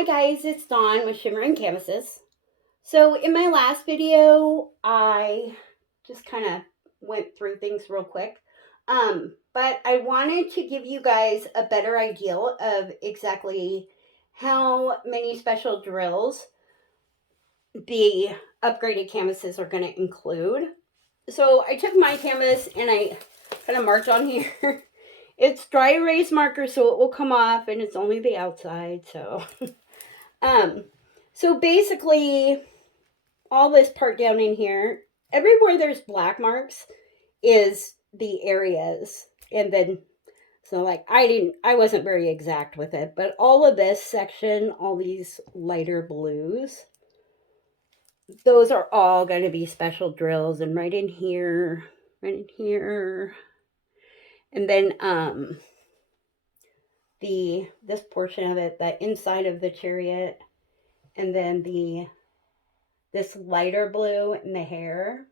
Hi guys, it's Dawn with Shimmering Canvases. So in my last video, I just kind of went through things real quick. But I wanted to give you guys a better idea of exactly how many special drills the upgraded canvases are going to include. So I took my canvas and I kind of marked on here. It's dry erase marker, so it will come off, and it's only the outside, so so basically all this part down in here, everywhere there's black marks is the areas. And then so like I wasn't very exact with it, but all of this section, all these lighter blues, those are all going to be special drills. And right in here, and then this portion of it, the inside of the chariot, and then this lighter blue in the hair,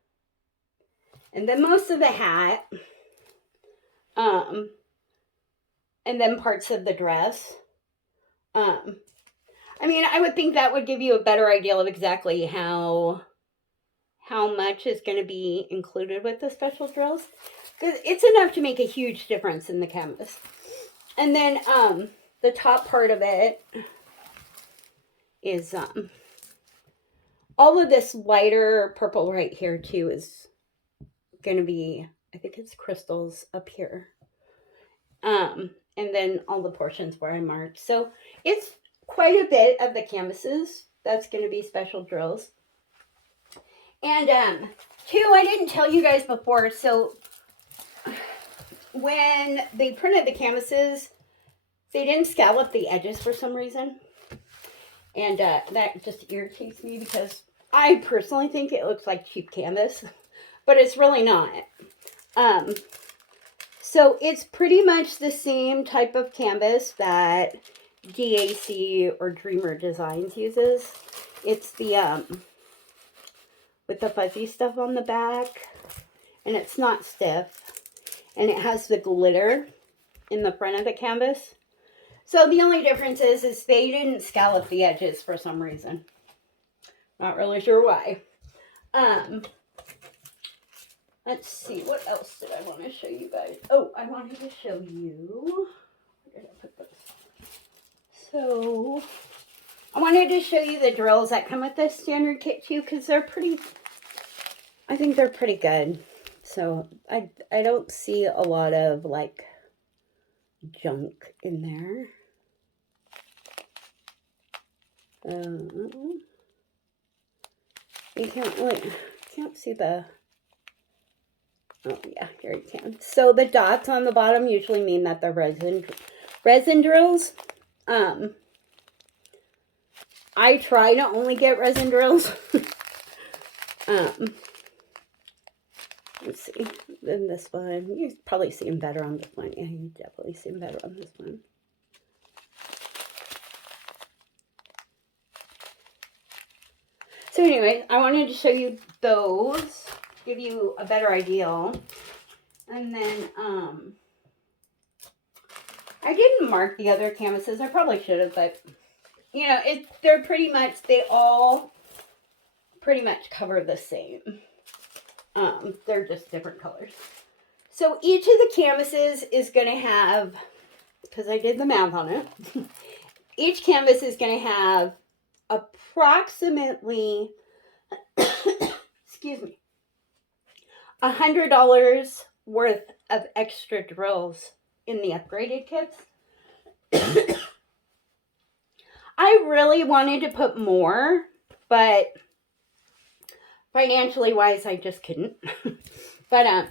and then most of the hat, and then parts of the dress. I mean, I would think that would give you a better idea of exactly how much is going to be included with the special drills, because it's enough to make a huge difference in the canvas. And then the top part of it is all of this lighter purple right here too is going to be, I think it's crystals up here. And then all the portions where I marked. So it's quite a bit of the canvases that's going to be special drills. And two, I didn't tell you guys before, so when they printed the canvases, they didn't scallop the edges for some reason. And that just irritates me because I personally think it looks like cheap canvas, but it's really not. So it's pretty much the same type of canvas that DAC or Dreamer Designs uses. It's the with the fuzzy stuff on the back, and it's not stiff, and it has the glitter in the front of the canvas. So the only difference is they didn't scallop the edges for some reason. Not really sure why. Let's see, what else did I want to show you guys? Oh, I wanted to show you, where did I put this? So I wanted to show you the drills that come with this standard kit too, because they're pretty, I think they're pretty good. So I don't see a lot of like junk in there. You can't see the, oh yeah, here you can. So the dots on the bottom usually mean that they're resin drills. I try to only get resin drills. Let's see, then this one, you probably see them better on this one. Yeah, you definitely see them better on this one. So anyway, I wanted to show you those, give you a better idea. And then I didn't mark the other canvases. I probably should have, but you know, they're pretty much, they all pretty much cover the same. They're just different colors. So each of the canvases is going to have, because I did the math on it, each canvas is going to have approximately, excuse me, $100 worth of extra drills in the upgraded kits. I really wanted to put more, but financially wise, I just couldn't. But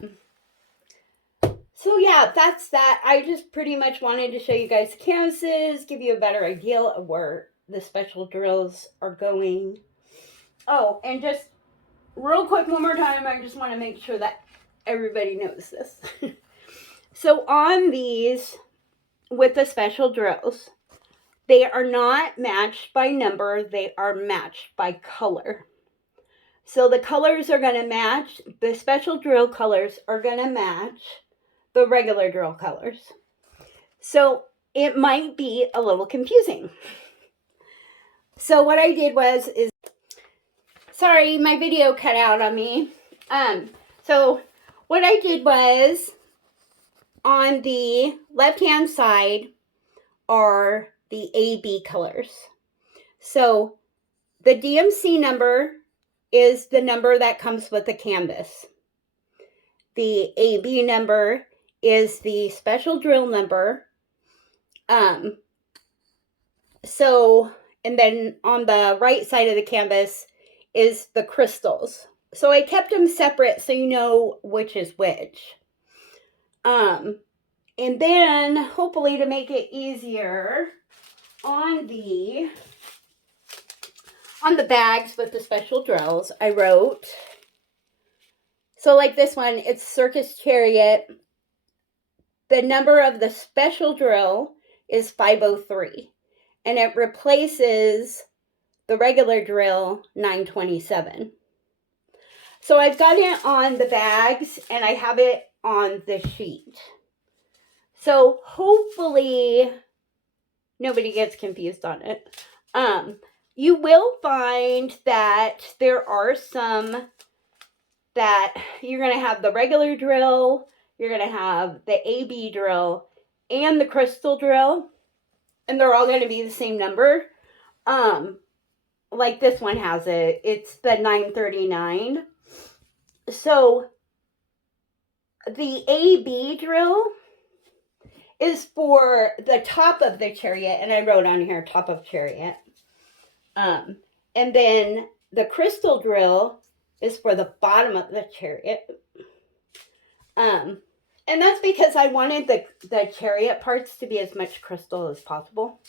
so yeah, that's that. I just pretty much wanted to show you guys the canvases, give you a better idea of where the special drills are going. Oh, and just real quick, one more time, I just want to make sure that everybody knows this. So on these, with the special drills, they are not matched by number, they are matched by color. So the colors are going to match, the special drill colors are going to match the regular drill colors. So it might be a little confusing. So what I did was, sorry, my video cut out on me. So what I did was, on the left-hand side are the AB colors. So the DMC number is the number that comes with the canvas. The AB number is the special drill number. And then on the right side of the canvas is the crystals. So I kept them separate so you know which is which. And then, hopefully to make it easier, on the bags with the special drills, I wrote, so like this one, it's Circus Chariot. The number of the special drill is 503. And it replaces the regular drill 927. So I've got it on the bags and I have it on the sheet. So hopefully nobody gets confused on it. You will find that there are some that you're going to have the regular drill, you're going to have the AB drill, and the crystal drill. And they're all going to be the same number. Like this one has it. It's the 939. So the AB drill is for the top of the chariot. And I wrote on here, top of chariot. And then the crystal drill is for the bottom of the chariot. And that's because I wanted the chariot parts to be as much crystal as possible.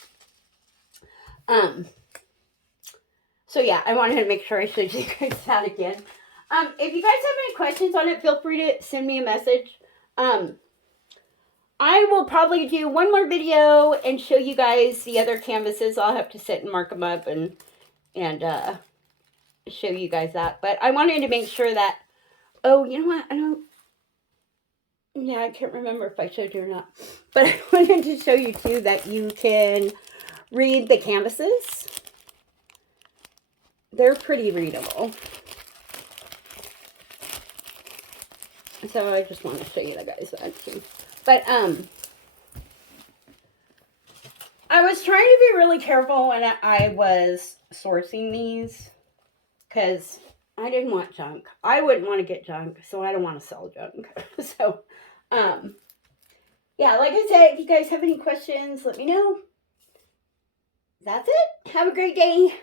So yeah, I wanted to make sure I showed you guys that again. If you guys have any questions on it, feel free to send me a message. I will probably do one more video and show you guys the other canvases. I'll have to sit and mark them up and show you guys that. But I wanted to make sure that, oh, you know what? Yeah, I can't remember if I showed you or not. But I wanted to show you too that you can read the canvases. They're pretty readable. So I just want to show you guys that too. But I was trying to be really careful when I was sourcing these, because I didn't want junk. I wouldn't want to get junk, so I don't want to sell junk. So, yeah, like I said, if you guys have any questions, let me know. That's it. Have a great day.